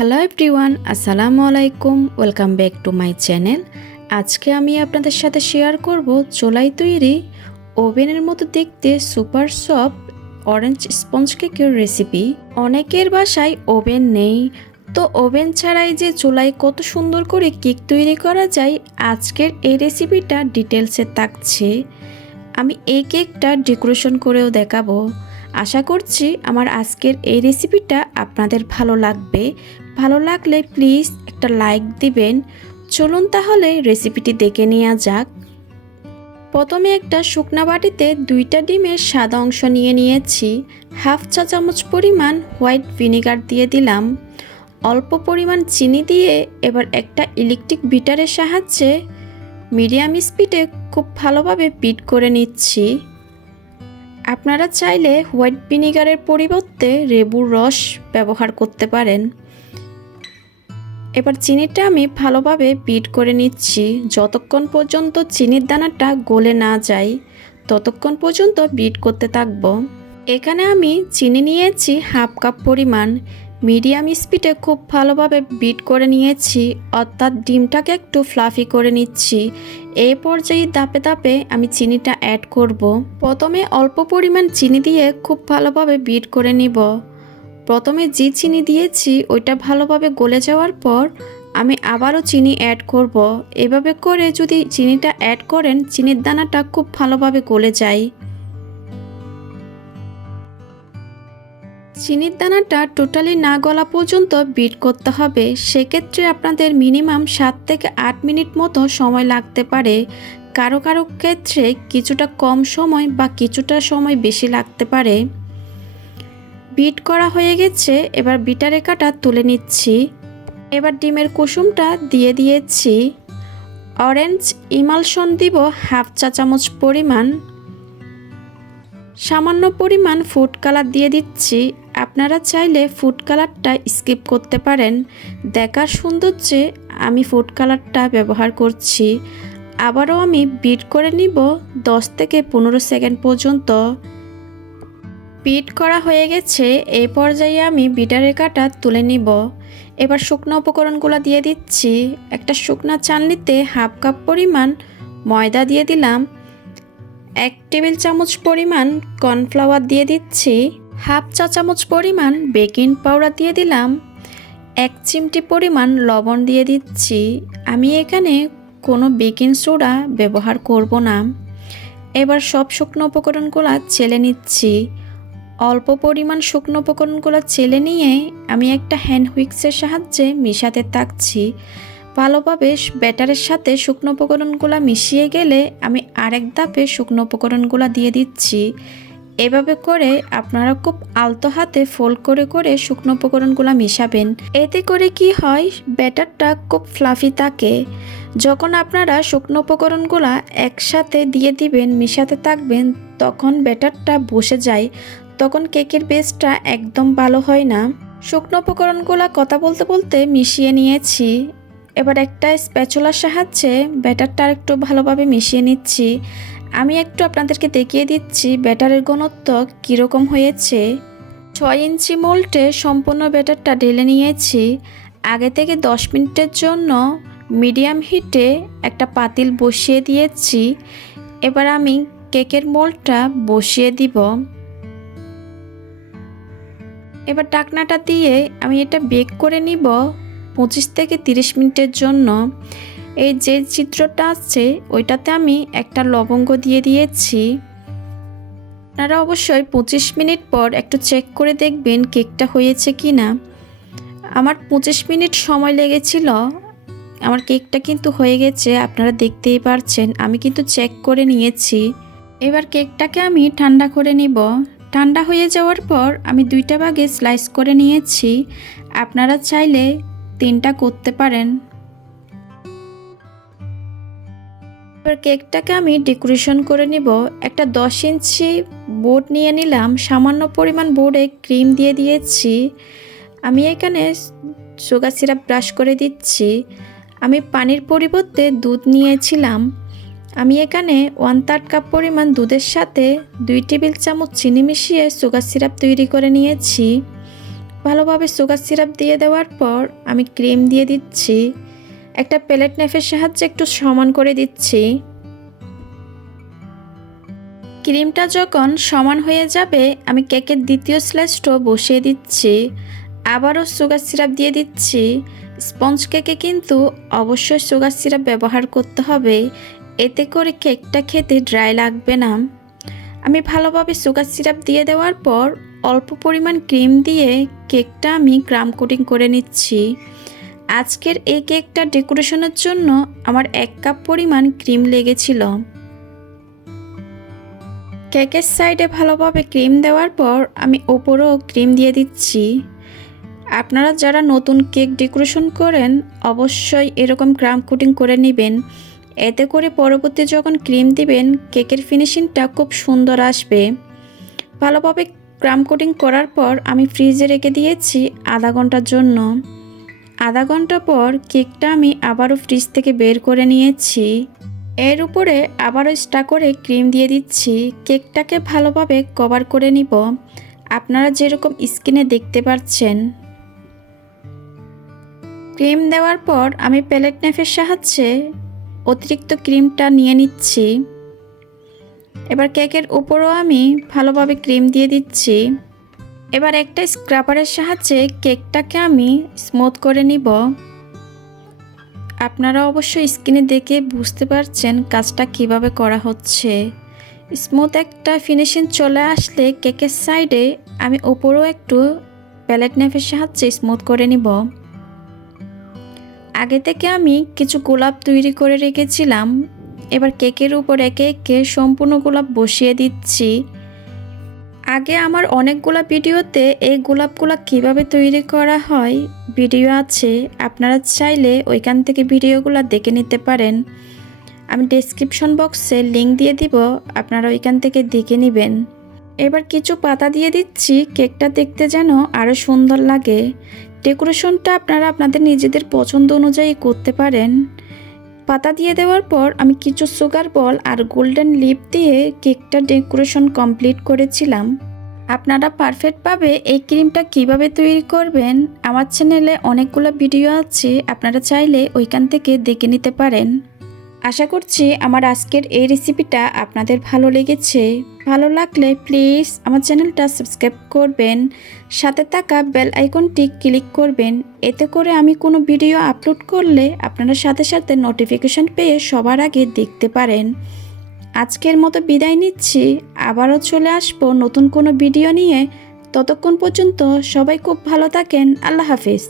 Hello everyone, আসসালামু আলাইকুম। Welcome back to my channel. আজকে আমি আপনাদের সাথে শেয়ার করব চুলায় তৈরি ওভেনের মতো দেখতে সুপার সফট অরেঞ্জ স্পঞ্জ কেকের রেসিপি। অনেকের বাসায় ওভেন নেই, তো ওভেন ছাড়াই যে চুলায় কত সুন্দর করে কেক তৈরি করা যায়, আজকের এই রেসিপিটা ডিটেলসে থাকছে। আমি এই কেকটা ডেকোরেশন করেও দেখাবো। আশা করছি আমার আজকের এই রেসিপিটা আপনাদের ভালো লাগবে। ভালো লাগলে প্লিজ একটা লাইক দিবেন। চলুন তাহলে রেসিপিটি দেখে নেওয়া যাক। প্রথমে একটা শুকনা বাটিতে 2টা ডিমের সাদা অংশ নিয়ে নিয়েছি। হাফ চা চামচ পরিমাণ হোয়াইট ভিনেগার দিয়ে দিলাম। অল্প পরিমাণ চিনি দিয়ে এবার একটা ইলেকট্রিক বিটারের সাহায্যে মিডিয়াম স্পিডে খুব ভালোভাবে বিট করে নিচ্ছি। আপনারা চাইলে হোয়াইট ভিনেগারের পরিবর্তে লেবুর রস ব্যবহার করতে পারেন। এবার চিনিটা আমি ভালোভাবে বিট করে নিচ্ছি। যতক্ষণ পর্যন্ত চিনির দানাটা গলে না যায় ততক্ষণ পর্যন্ত বিট করতে থাকব। এখানে আমি চিনি নিয়েছি হাফ কাপ পরিমাণ। মিডিয়াম স্পিডে খুব ভালোভাবে বিট করে নিয়েছি, অর্থাৎ ডিমটাকে একটু ফ্লাফি করে নিচ্ছি। এই পর্যায়ে ধাপে ধাপে আমি চিনিটা অ্যাড করব। প্রথমে অল্প পরিমাণ চিনি দিয়ে খুব ভালোভাবে বিট করে নিব। প্রথমে যে চিনি দিয়েছি ওইটা ভালোভাবে গলে যাওয়ার পর আমি আবারও চিনি অ্যাড করব। এভাবে করে যদি চিনিটা অ্যাড করেন, চিনির দানাটা খুব ভালোভাবে গলে যায়। চিনির দানাটা টোটালি না গলা পর্যন্ত বিট করতে হবে। সেক্ষেত্রে আপনাদের মিনিমাম 7 থেকে 8 মিনিট মতো সময় লাগতে পারে। কারো কারো ক্ষেত্রে কিছুটা কম সময় বা কিছুটা সময় বেশি লাগতে পারে। বিট করা হয়ে গেছে, এবার বিটারে কাটা তুলে নিচ্ছি। এবার ডিমের কুসুমটা দিয়ে দিয়েছি। অরেঞ্জ ইমালশন দিব হাফ চা চামচ পরিমাণ। সামান্য পরিমাণ ফুড কালার দিয়ে দিচ্ছি। আপনারা চাইলে ফুড কালারটা স্কিপ করতে পারেন। দেখার সৌন্দর্যে আমি ফুড কালারটা ব্যবহার করছি। আবারও আমি বিট করে নিব 10 থেকে 15 সেকেন্ড পর্যন্ত। বিট করা হয়ে গেছে, এই পর্যায়ে আমি বিটারের কাটা তুলে নিব। এবার শুকনো উপকরণগুলো দিয়ে দিচ্ছি। একটা শুকনা চালনিতে হাফ কাপ পরিমাণ ময়দা দিয়ে দিলাম। 1 টেবিল চামচ পরিমাণ কর্নফ্লাওয়ার দিয়ে দিচ্ছি। হাফ চা চামচ পরিমাণ বেকিং পাউডার দিয়ে দিলাম। 1 চিমটি পরিমাণ লবণ দিয়ে দিচ্ছি। আমি এখানে কোনো বেকিং সোডা ব্যবহার করব না। এবার সব শুকনো উপকরণগুলো চেলে নিচ্ছি। অল্প পরিমাণ শুকনো উপকরণগুলো চেলে নিয়ে আমি একটা হ্যান্ড হুইক্সের সাহায্যে মিশাতে থাকছি। ভালোভাবে ব্যাটারের সাথে শুকনো উপকরণগুলো মিশিয়ে গেলে আমি আরেক ধাপে শুকনো উপকরণগুলো দিয়ে দিচ্ছি। এভাবে করে আপনারা খুব আলতো হাতে ফোল্ড করে করে শুকনো উপকরণগুলো মিশাবেন। এতে করে কি হয়, ব্যাটারটা খুব ফ্লাফি থাকে। যখন আপনারা শুকনো উপকরণগুলো একসাথে দিয়ে দিবেন, মিশাতে থাকবেন, তখন ব্যাটারটা বসে যায়, তখন কেকের বেসটা একদম ভালো হয় না। শুকনো উপকরণগুলো কথা বলতে বলতে মিশিয়ে নিয়েছি। এবার একটা স্প্যাচুলার সাহায্যে ব্যাটারটা একটু ভালোভাবে মিশিয়ে নিচ্ছি। আমি একটু আপনাদেরকে দেখিয়ে দিচ্ছি ব্যাটারের ঘনত্ব কীরকম হয়েছে। 6 ইঞ্চি মোল্ডে সম্পূর্ণ ব্যাটারটা ঢেলে নিয়েছি। আগে থেকে 10 মিনিটের জন্য মিডিয়াম হিটে একটা পাতিল বসিয়ে দিয়েছি। এবার আমি কেকের মোল্ডটা বসিয়ে দিব। এবার ঢাকনাটা দিয়ে আমি এটা বেক করে নিব 25 থেকে 30 মিনিটের জন্য। এই যে চিত্রটা আছে ওইটাতে আমি একটা লবঙ্গ দিয়ে দিয়েছি। আপনারা অবশ্যই 25 মিনিট পর একটু চেক করে দেখবেন কেকটা হয়েছে কি না। আমার 25 মিনিট সময় লেগেছিল। আমার কেকটা কিন্তু হয়ে গেছে, আপনারা দেখতেই পারছেন। আমি কিন্তু চেক করে নিয়েছি। এবার কেকটাকে আমি ঠান্ডা করে নিব। ঠান্ডা হয়ে যাওয়ার পর আমি 2টা ভাগে স্লাইস করে নিয়েছি। আপনারা চাইলে 3টা করতে পারেন। এবার কেকটাকে আমি ডেকোরেশন করে নিব। একটা 10 ইঞ্চি বোর্ড নিয়ে নিলাম। সামান্য পরিমাণ বোর্ডে ক্রিম দিয়ে দিয়েছি। আমি এখানে সুগার সিরাপ ব্রাশ করে দিচ্ছি। আমি পানির পরিবর্তে দুধ নিয়েছিলাম। আমি এখানে 1/3 কাপ পরিমাণ দুধের সাথে 2 টেবিল চামচ চিনি মিশিয়ে সুগার সিরাপ তৈরি করে নিয়েছি। ভালোভাবে সুগার সিরাপ দিয়ে দেওয়ার পর আমি ক্রিম দিয়ে দিচ্ছি। একটা প্লেট নাইফের সাহায্যে একটু সমান করে দিচ্ছি। ক্রিমটা যখন সমান হয়ে যাবে আমি কেকের দ্বিতীয় স্লাইসটাও বসিয়ে দিচ্ছি। আবারও সুগার সিরাপ দিয়ে দিচ্ছি। স্পঞ্জ কেকে কিন্তু অবশ্যই সুগার সিরাপ ব্যবহার করতে হবে, এতে করে কেকটা খেতে ড্রাই লাগবে না। আমি ভালোভাবে সুগার সিরাপ দিয়ে দেওয়ার পর অল্প পরিমাণ ক্রিম দিয়ে কেকটা আমি ক্রাম কোটিং করে নিচ্ছি। আজকের এই কেকটা ডেকোরেশনের জন্য আমার 1 কাপ পরিমাণ ক্রিম লেগেছিল। কেকের সাইডে ভালোভাবে ক্রিম দেওয়ার পর আমি ওপরেও ক্রিম দিয়ে দিচ্ছি। আপনারা যারা নতুন কেক ডেকোরেশন করেন অবশ্যই এরকম ক্রাম কোটিং করে নেবেন, এতে করে পরবর্তী যখন ক্রিম দিবেন কেকের ফিনিশিংটা খুব সুন্দর আসবে। ভালোভাবে ক্রাম কোটিং করার পর আমি ফ্রিজে রেখে দিয়েছি আধা ঘন্টার জন্য। আধা ঘন্টা পর কেকটা আমি আবারও ফ্রিজ থেকে বের করে নিয়েছি। এর উপরে আবারও এক্সট্রা করে ক্রিম দিয়ে দিচ্ছি। কেকটাকে ভালোভাবে কভার করে নিব, আপনারা যেরকম স্ক্রিনে দেখতে পাচ্ছেন। ক্রিম দেওয়ার পর আমি প্লেট নাইফের সাহায্যে অতিরিক্ত ক্রিমটা নিয়ে নিচ্ছি। এবার কেকের উপরও আমি ভালোভাবে ক্রিম দিয়ে দিচ্ছি। এবার একটা স্ক্রাবারের সাহায্যে কেকটাকে আমি স্মুথ করে নিব। আপনারা অবশ্যই স্ক্রিনে দেখে বুঝতে পারছেন কাজটা কিভাবে করা হচ্ছে। স্মুথ একটা ফিনিশিং চলে আসলে কেকের সাইডে আমি উপরেও একটু প্যালেট নাইফের সাহায্যে স্মুথ করে নিব। আগে থেকে আমি কিছু গোলাপ তৈরি করে রেখেছিলাম। এবার কেকের উপর একে একে সম্পূর্ণ গোলাপ বসিয়ে দিচ্ছি। আগে আমার অনেকগুলো ভিডিওতে এই গোলাপগুলো কিভাবে তৈরি করা হয় ভিডিও আছে, আপনারা চাইলে ওইখান থেকে ভিডিওগুলো দেখে নিতে পারেন। আমি ডেসক্রিপশন বক্সে লিংক দিয়ে দিব, আপনারা ওইখান থেকে দেখে নেবেন। এবার কিছু পাতা দিয়ে দিচ্ছি, কেকটা দেখতে যেন আরও সুন্দর লাগে। ডেকোরেশনটা আপনারা আপনাদের নিজেদের পছন্দ অনুযায়ী করতে পারেন। পাতা দিয়ে দেওয়ার পর আমি কিছু সুগার বল আর গোল্ডেন লিপ দিয়ে কেকটা ডেকোরেশন কমপ্লিট করেছিলাম। আপনারা পারফেক্টভাবে এই ক্রিমটা কিভাবে তৈরি করবেন আমার চ্যানেলে অনেকগুলো ভিডিও আছে, আপনারা চাইলে ওইখান থেকে দেখে নিতে পারেন। আশা করছি আমার আজকের এই রেসিপিটা আপনাদের ভালো লেগেছে। ভালো লাগলে প্লিজ আমার চ্যানেলটা সাবস্ক্রাইব করবেন, সাথে থাকা বেল আইকনটি ক্লিক করবেন, এতে করে আমি কোনো ভিডিও আপলোড করলে আপনারা সাথে সাথে নোটিফিকেশন পেয়ে সবার আগে দেখতে পারেন। আজকের মতো বিদায় নিচ্ছি, আবারও চলে আসবো নতুন কোনো ভিডিও নিয়ে। ততক্ষণ পর্যন্ত সবাই খুব ভালো থাকেন। আল্লাহ হাফেজ।